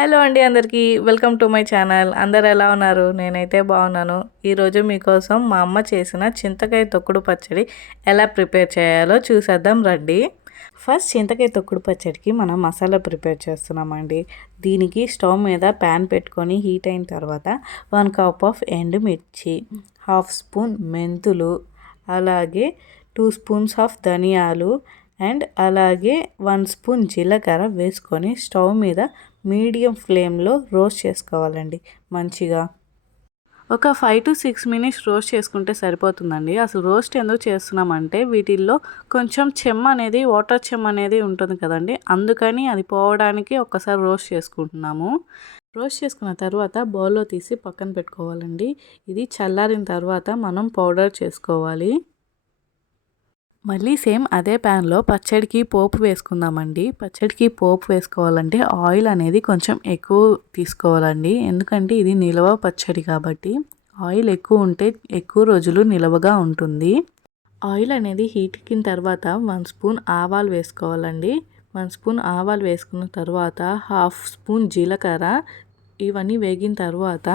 Hello అండి అందరికీ. Welcome to my channel. అందరు ఎలా ఉన్నారు? నేనైతే బాగున్నాను. ఈరోజు మీకోసం మా అమ్మ చేసిన చింతకాయ తొక్కుడు పచ్చడి ఎలా ప్రిపేర్ చేయాలో చూసేద్దాం రండి. ఫస్ట్ చింతకాయ తొక్కుడు పచ్చడికి మనం మసాలా ప్రిపేర్ చేస్తున్నామండి. దీనికి స్టవ్ మీద ప్యాన్ పెట్టుకొని హీట్ అయిన తర్వాత వన్ కప్ ఆఫ్ ఎండుమిర్చి హాఫ్ స్పూన్ మెంతులు అలాగే టూ స్పూన్స్ ఆఫ్ ధనియాలు అండ్ అలాగే వన్ స్పూన్ జీలకర్ర వేసుకొని స్టవ్ మీద మీడియం ఫ్లేమ్లో రోస్ట్ చేసుకోవాలండి మంచిగా. ఒక five to six minutes roast చేసుకుంటే సరిపోతుందండి. అసలు రోస్ట్ ఎందుకు చేస్తున్నామంటే వీటిల్లో కొంచెం చెమ్మ అనేది వాటర్ చెమ్మ అనేది ఉంటుంది కదండి. అందుకని అది పోవడానికి ఒక్కసారి రోస్ట్ చేసుకుంటున్నాము. రోస్ట్ చేసుకున్న తర్వాత బౌల్లో తీసి పక్కన పెట్టుకోవాలండి. ఇది చల్లారిన తర్వాత మనం పౌడర్ చేసుకోవాలి. మళ్ళీ సేమ్ అదే ప్యాన్లో పచ్చడికి పోపు వేసుకుందామండి. పచ్చడికి పోపు వేసుకోవాలంటే ఆయిల్ అనేది కొంచెం ఎక్కువ తీసుకోవాలండి. ఎందుకంటే ఇది నిలవ పచ్చడి కాబట్టి ఆయిల్ ఎక్కువ ఉంటే ఎక్కువ రోజులు నిలవగా ఉంటుంది. ఆయిల్ అనేది హీట్ ఎక్కిన తర్వాత వన్ స్పూన్ ఆవాలు వేసుకోవాలండి. వన్ స్పూన్ ఆవాలు వేసుకున్న తర్వాత హాఫ్ స్పూన్ జీలకర్ర. ఇవన్నీ వేగిన తర్వాత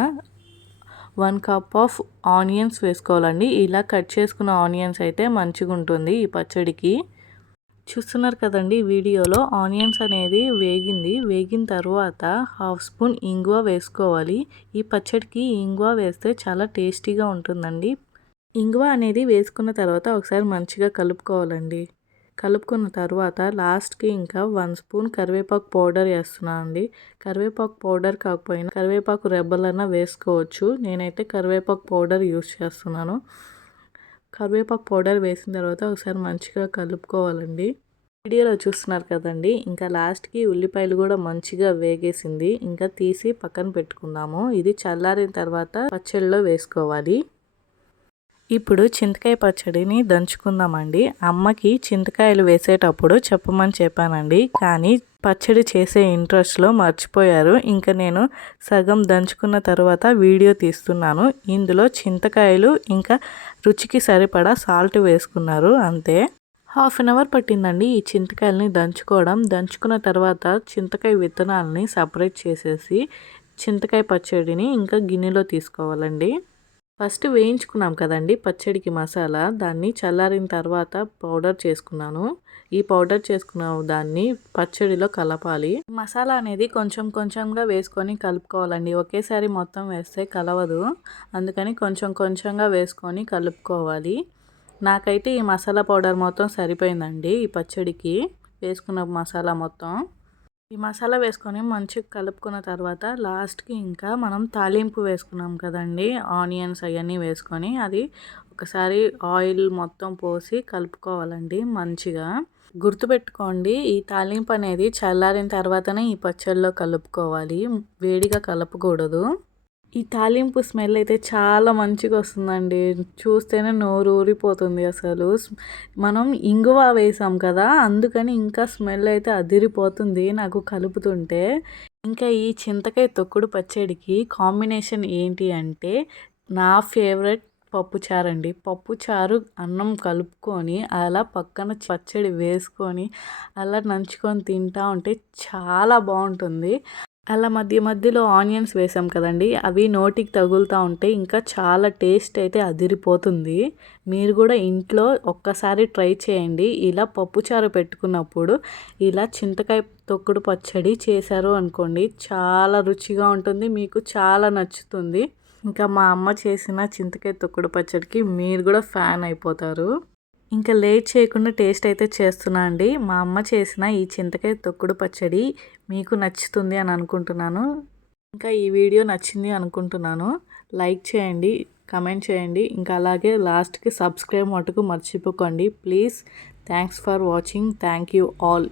వన్ కప్ ఆఫ్ ఆనియన్స్ వేసుకోవాలండి. ఇలా కట్ చేసుకున్న ఆనియన్స్ అయితే మంచిగా ఉంటుంది ఈ పచ్చడికి. చూస్తున్నారు కదండి వీడియోలో ఆనియన్స్ అనేది వేగింది. వేగిన తర్వాత హాఫ్ స్పూన్ ఇంగువ వేసుకోవాలి. ఈ పచ్చడికి ఇంగువ వేస్తే చాలా టేస్టీగా ఉంటుందండి. ఇంగువ అనేది వేసుకున్న తర్వాత ఒకసారి మంచిగా కలుపుకోవాలండి. కలుపుకున్న తర్వాత లాస్ట్కి ఇంకా వన్ స్పూన్ కరివేపాకు పౌడర్ వేస్తున్నాను అండి. కరివేపాకు పౌడర్ కాకపోయినా కరివేపాకు రెబ్బలన్నా వేసుకోవచ్చు. నేనైతే కరివేపాకు పౌడర్ యూస్ చేస్తున్నాను. కరివేపాకు పౌడర్ వేసిన తర్వాత ఒకసారి మంచిగా కలుపుకోవాలండి. వీడియోలో చూస్తున్నారు కదండి ఇంకా లాస్ట్కి ఉల్లిపాయలు కూడా మంచిగా వేగేసింది. ఇంకా తీసి పక్కన పెట్టుకుందాము. ఇది చల్లారిన తర్వాత పచ్చళ్ళలో వేసుకోవాలి. ఇప్పుడు చింతకాయ పచ్చడిని దంచుకుందామండి. అమ్మకి చింతకాయలు వేసేటప్పుడు చెప్పమని చెప్పానండి. కానీ పచ్చడి చేసే ఇంట్రెస్ట్లో మర్చిపోయారు. ఇంకా నేను సగం దంచుకున్న తర్వాత వీడియో తీస్తున్నాను. ఇందులో చింతకాయలు ఇంకా రుచికి సరిపడా సాల్ట్ వేసుకున్నారు. అంతే. హాఫ్ అన్ అవర్ పట్టిందండి ఈ చింతకాయలని దంచుకోవడం. దంచుకున్న తర్వాత చింతకాయ విత్తనాలని సపరేట్ చేసేసి చింతకాయ పచ్చడిని ఇంకా గిన్నెలో తీసుకోవాలండి. ఫస్ట్ వేయించుకున్నాం కదండి పచ్చడికి మసాలా. దాన్ని చల్లారిన తర్వాత పౌడర్ చేసుకున్నాను. ఈ పౌడర్ చేసుకున్న దాన్ని పచ్చడిలో కలపాలి. మసాలా అనేది కొంచెం కొంచెంగా వేసుకొని కలుపుకోవాలండి. ఒకేసారి మొత్తం వేస్తే కలవదు. అందుకని కొంచెం కొంచెంగా వేసుకొని కలుపుకోవాలి. నాకైతే ఈ మసాలా పౌడర్ మొత్తం సరిపోయిందండి ఈ పచ్చడికి. వేసుకున్న మసాలా మొత్తం. ఈ మసాలా వేసుకొని మంచిగా కలుపుకున్న తర్వాత లాస్ట్కి ఇంకా మనం తాలింపు వేసుకున్నాం కదండి ఆనియన్స్ అవన్నీ వేసుకొని అది ఒకసారి ఆయిల్ మొత్తం పోసి కలుపుకోవాలండి మంచిగా. గుర్తుపెట్టుకోండి ఈ తాలింపు అనేది చల్లారిన తర్వాతనే ఈ పచ్చళ్ళలో కలుపుకోవాలి. వేడిగా కలపకూడదు. ఈ తాలింపు స్మెల్ అయితే చాలా మంచిగా వస్తుందండి. చూస్తేనే నోరు ఊరిపోతుంది అసలు. మనం ఇంగువ వేసాం కదా అందుకని ఇంకా స్మెల్ అయితే అదిరిపోతుంది నాకు కలుపుతుంటే. ఇంకా ఈ చింతకాయ తొక్కుడు పచ్చడికి కాంబినేషన్ ఏంటి అంటే నా ఫేవరెట్ పప్పుచారు అండి. పప్పుచారు అన్నం కలుపుకొని అలా పక్కన పచ్చడి వేసుకొని అలా నంచుకొని తింటా ఉంటే చాలా బాగుంటుంది. అలా మధ్య మధ్యలో ఆనియన్స్ వేసాం కదండి. అవి నోటికి తగులుతూ ఉంటే ఇంకా చాలా టేస్ట్ అయితే అదిరిపోతుంది. మీరు కూడా ఇంట్లో ఒక్కసారి ట్రై చేయండి. ఇలా పప్పుచారు పెట్టుకున్నప్పుడు ఇలా చింతకాయ తొక్కుడు పచ్చడి చేశారు అనుకోండి చాలా రుచిగా ఉంటుంది మీకు చాలా నచ్చుతుంది. ఇంకా మా అమ్మ చేసిన చింతకాయ తొక్కుడు పచ్చడికి మీరు కూడా ఫ్యాన్ అయిపోతారు. ఇంకా లేట్ చేయకుండా టేస్ట్ అయితే చేస్తున్నా అండి. మా అమ్మ చేసిన ఈ చింతకాయ తొక్కుడు పచ్చడి మీకు నచ్చుతుంది అని అనుకుంటున్నాను. ఇంకా ఈ వీడియో నచ్చింది అనుకుంటున్నాను. లైక్ చేయండి కమెంట్ చేయండి. ఇంకా అలాగే లాస్ట్కి సబ్స్క్రైబ్ మటుకు మర్చిపోకండి. Please thanks for watching. Thank you all.